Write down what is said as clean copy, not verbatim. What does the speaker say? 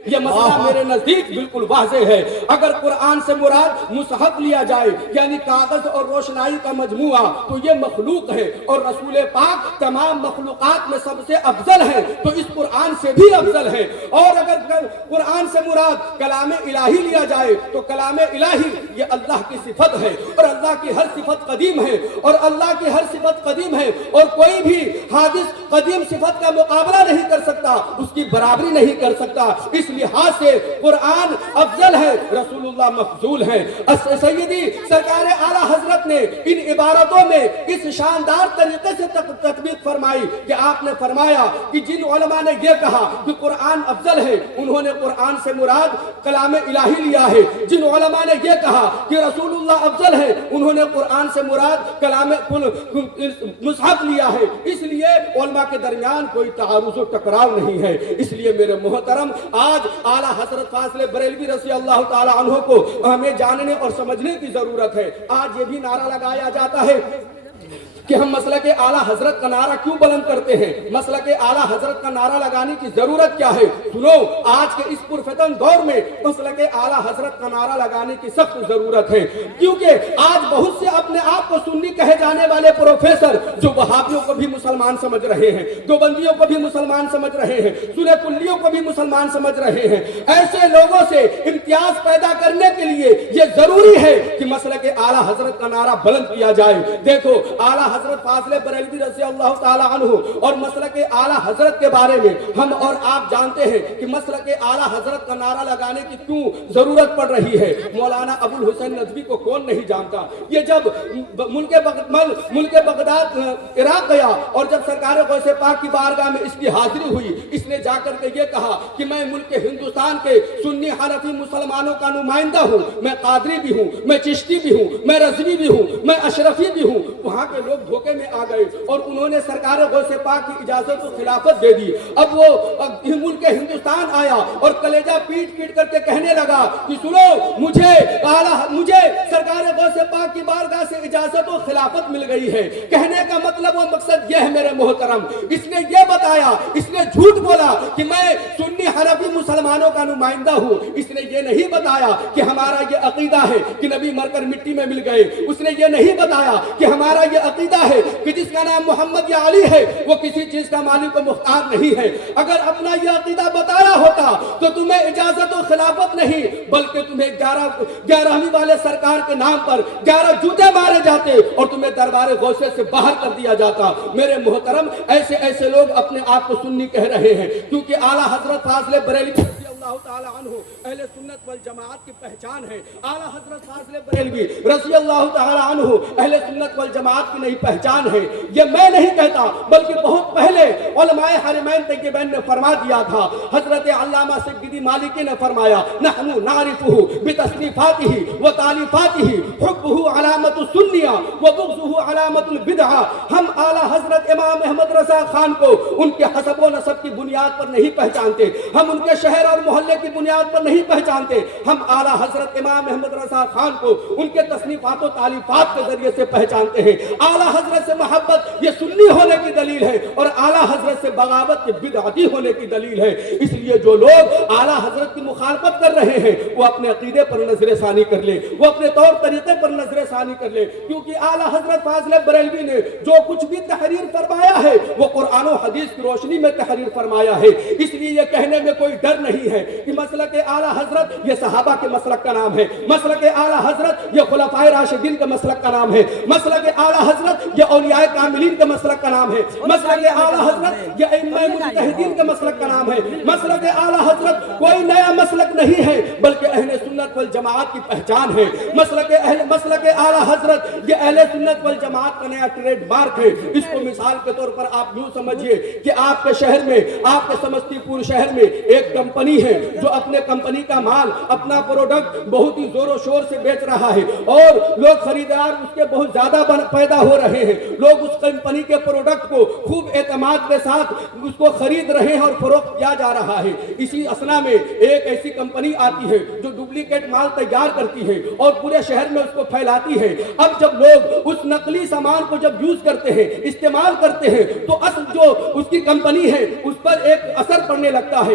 یہ مسئلہ میرے نزدیک بالکل واضح ہے. اگر قرآن سے مراد مصحف لیا جائے یعنی کاغذ اور روشنائی کا مجموعہ تو یہ مخلوق ہے اور رسول پاک تمام مخلوقات میں سب سے افضل ہے تو اس قرآن سے بھی افضل ہے. اور اگر قرآن سے مراد کلام الہی لیا جائے تو کلام الہی یہ اللہ کی صفت ہے اور اللہ کی ہر صفت قدیم ہے اور اللہ کی ہر صفت قدیم ہے اور کوئی بھی حادث قدیم صفت کا مقابلہ نہیں کر سکتا, اس کی برابری نہیں کر سکتا. اس لحاظ سے قرآن افضل ہے, رسول اللہ مفضول ہے. سیدی سرکار اعلیٰ حضرت نے ان عبارتوں میں اس شاندار طریقے سے تطبیق فرمائی کہ آپ نے فرمایا کہ جن علماء نے یہ کہا کہ قرآن افضل ہے انہوں نے قرآن سے مراد کلام الہی لیا ہے. جن علماء نے یہ کہا کہ رسول اللہ افضل ہے انہوں نے قرآن سے مراد کلام مصحف لیا ہے. اس لیے علماء کے درمیان کوئی تعارض و ٹکراؤ نہیں ہے. اس لیے میرے محترم آج اعلیٰ حضرت فاضل بریلوی رضی اللہ تعالی عنہ کو ہمیں جاننے اور سمجھنے کی ضرورت ہے. آج یہ بھی نعرہ لگایا جاتا ہے کہ ہم مسلک اعلیٰ حضرت کا نعرہ کیوں بلند کرتے ہیں, مسلک اعلیٰ حضرت کا نعرہ لگانے کی ضرورت کیا ہے. سنو, آج کے اس پرفتن دور میں مسلک اعلیٰ حضرت کا نعرہ لگانے کی سخت ضرورت ہے, کیونکہ آج بہت سے اپنے آپ کو سنی کہے جانے والے پروفیسر جو وہابیوں کو بھی مسلمان سمجھ رہے ہیں, دیوبندیوں کو بھی مسلمان سمجھ رہے ہیں, سنی کلیوں کو بھی مسلمان سمجھ رہے ہیں, ایسے لوگوں سے امتیاز پیدا کرنے کے لیے یہ ضروری ہے کہ مسلک اعلیٰ حضرت کا نعرہ بلند کیا جائے. دیکھو, اعلیٰ حضرت فاضل بریلوی رضی اللہ تعالی عنہ اور مسلک اعلیٰ حضرت کے بارے میں ہم اور آپ جانتے ہیں کہ مسلک اعلیٰ حضرت کا نعرہ لگانے کی کیوں ضرورت پڑ رہی ہے. مولانا ابو الحسین ندوی کو کون نہیں جانتا. یہ جب ملک بغداد عراق گیا اور جب سرکار غوث پاک کی بارگاہ میں اس کی حاضری ہوئی, اس نے جا کر کے یہ کہا کہ میں ملک ہندوستان کے سنی حنفی مسلمانوں کا نمائندہ ہوں, میں قادری بھی ہوں, میں چشتی بھی ہوں, میں رضوی بھی ہوں, میں اشرفی بھی ہوں. وہاں کے لوگ دھوکے میں آ گئے اور انہوں نے سرکار غوث پاک کی اجازت و خلافت دے دی. اب وہ ملک ہندوستان آیا اور کلیجہ پیٹ پیٹ کر کے کہنے لگا کہ سنو, مجھے سرکار غوث پاک کی بارگاہ سے اجازت و خلافت مل گئی ہے. کہنے کا مطلب و مقصد یہ ہے میرے محترم, اس نے یہ بتایا, اس نے جھوٹ بولا کہ میں سنی حنفی مسلمانوں کا نمائندہ ہوں. اس نے یہ نہیں بتایا کہ ہمارا یہ عقیدہ ہے کہ نبی مر کر مٹی میں مل گئے. اس نے یہ نہیں بتایا کہ ہمارا یہ عقیدہ ہے کہ جس کا نام محمد یا علی ہے وہ کسی چیز کا مالک و مختار نہیں ہے. اگر اپنا یہ عقیدہ بتایا ہوتا تو تمہیں اجازت و خلافت نہیں بلکہ تمہیں 11ویں والے سرکار کے نام پر 11 جوتے مارے جاتے اور تمہیں دربار غوثے سے باہر کر دیا جاتا. میرے محترم, ایسے لوگ اپنے آپ کو سنی کہہ رہے ہیں کیونکہ اعلیٰ حضرت فاضل بریلوی رضی اللہ تعالی عنہ اہل سنت والجماعت کی پہچان ہے. اعلیٰ حضرت فاضل بریلوی رضی اللہ تعالی عنہ اہل سنت والجماعت کی نہیں پہچان ہے. یہ میں نہیں کہتا بلکہ بہت پہلے علماء حرمین طیبین نے فرما دیا تھا. حضرت علامہ سیدی مالکی نے فرمایا نحن نعرفہ بتصنیفاتہ و تالیفاتہ حبہ علامت السنیہ و بغضہ علامت البدعہ. ہم اعلیٰ حضرت امام احمد رضا خان کو ان کے حسب و نسب کی بنیاد پر نہیں پہچانتے, ہم ان کے شہر اور محلے کی بنیاد پر نہیں پہچانتے. ہم اعلیٰ حضرت امام احمد رضا خان کو ان کے تصنیفات و تالیفات کے ذریعے سے پہچانتے ہیں. اعلیٰ حضرت سے محبت یہ سنی ہونے کی دلیل ہے اور اعلیٰ حضرت سے بغاوت یہ بدعتی ہونے کی دلیل ہے. اس لیے جو لوگ اعلیٰ حضرت کی مخالفت کر رہے ہیں وہ اپنے عقیدے پر نظر ثانی کر لیں, وہ اپنے طور طریقے پر نظر ثانی کر لیں, کیونکہ اعلیٰ حضرت فاضل بریلوی نے جو کچھ بھی تحریر فرمایا ہے وہ قرآن و حدیث کی روشنی میں تحریر فرمایا ہے. اس لیے یہ کہنے میں کوئی ڈر نہیں ہے کہ مسلک اعلیٰ حضرت یہ صحابہ کے مسلک کا نام ہے, مسلک اعلیٰ حضرت یہ خلفائے راشدین کے مسلک کا نام ہے, مسلک اعلیٰ حضرت یہ اولیاء کاملین کے مسلک کا نام ہے, مسلک اعلیٰ حضرت یہ ائمہ مجتہدین کے مسلک کا نام ہے. مسلک اعلیٰ حضرت کوئی نیا مسلک نہیں ہے بلکہ اہل سنت والجماعت کی پہچان ہے. مسلک اعلیٰ حضرت یہ اہل سنت والجماعت کا نیا ٹریڈ مارک ہے. اس کو مثال کے طور پر آپ یوں سمجھیے کہ آپ کے شہر میں, آپ کے سمستی پور شہر میں ایک کمپنی ہے جو اپنے کمپنی کا مال, اپنا پروڈکٹ بہت ہی زور و شور سے بیچ رہا ہے اور لوگ خریدار اس کے بہت زیادہ پیدا ہو رہے ہیں. لوگ اس کمپنی کے پروڈکٹ کو خوب اعتماد کے ساتھ اس کو خرید رہے ہیں اور فروخت کیا جا رہا ہے. اسی اسنا میں ایک ایسی کمپنی آتی ہے جو ڈپلیکیٹ مال تیار کرتی ہے اور پورے شہر میں اس کو پھیلاتی ہے. اب جب لوگ اس نقلی سامان کو جب یوز کرتے ہیں, استعمال کرتے ہیں تو اصل جو اس کی کمپنی ہے اس پر ایک اثر پڑنے لگتا ہے.